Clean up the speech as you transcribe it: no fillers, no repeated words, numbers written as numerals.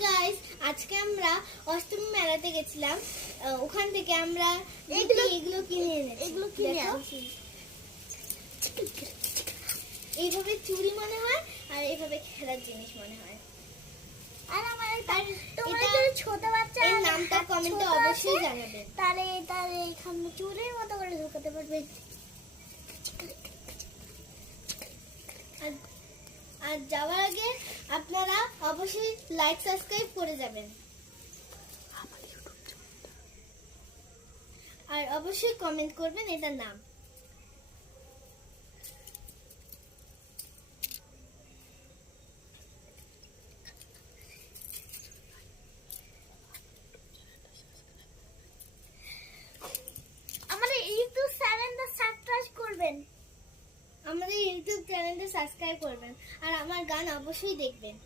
Guys, আজকে আমরা অষ্টমী মেলাতে গেছিলাম। ওখান থেকে আমরা এগুলো কিনে এনেছি। এগুলো কিনে আনছি। এইভাবে চুড়ি মনে হয় আর এইভাবে খেলার জিনিস মনে হয়। আর আমার তোমরা এটা- যদি ছোট বাচ্চা এর নামটা কমেন্টে ছোট অবশ্যই আছে, জানাবেন। তাহলে এখানে চুলের মতো করে ঢোকাতে পারবে। আর যাওয়ার আগে আপনারা অবশ্যই লাইক সাবস্ক্রাইব করে যাবেন। আর অবশ্যই কমেন্ট করবেন এটার নাম। আমাদের ইউটিউব চ্যানেলটা সাবস্ক্রাইব করবেন। আমাদের ইউটিউব চ্যানেলটা সাবস্ক্রাইব করবেন আর আমার গান অবশ্যই দেখবেন।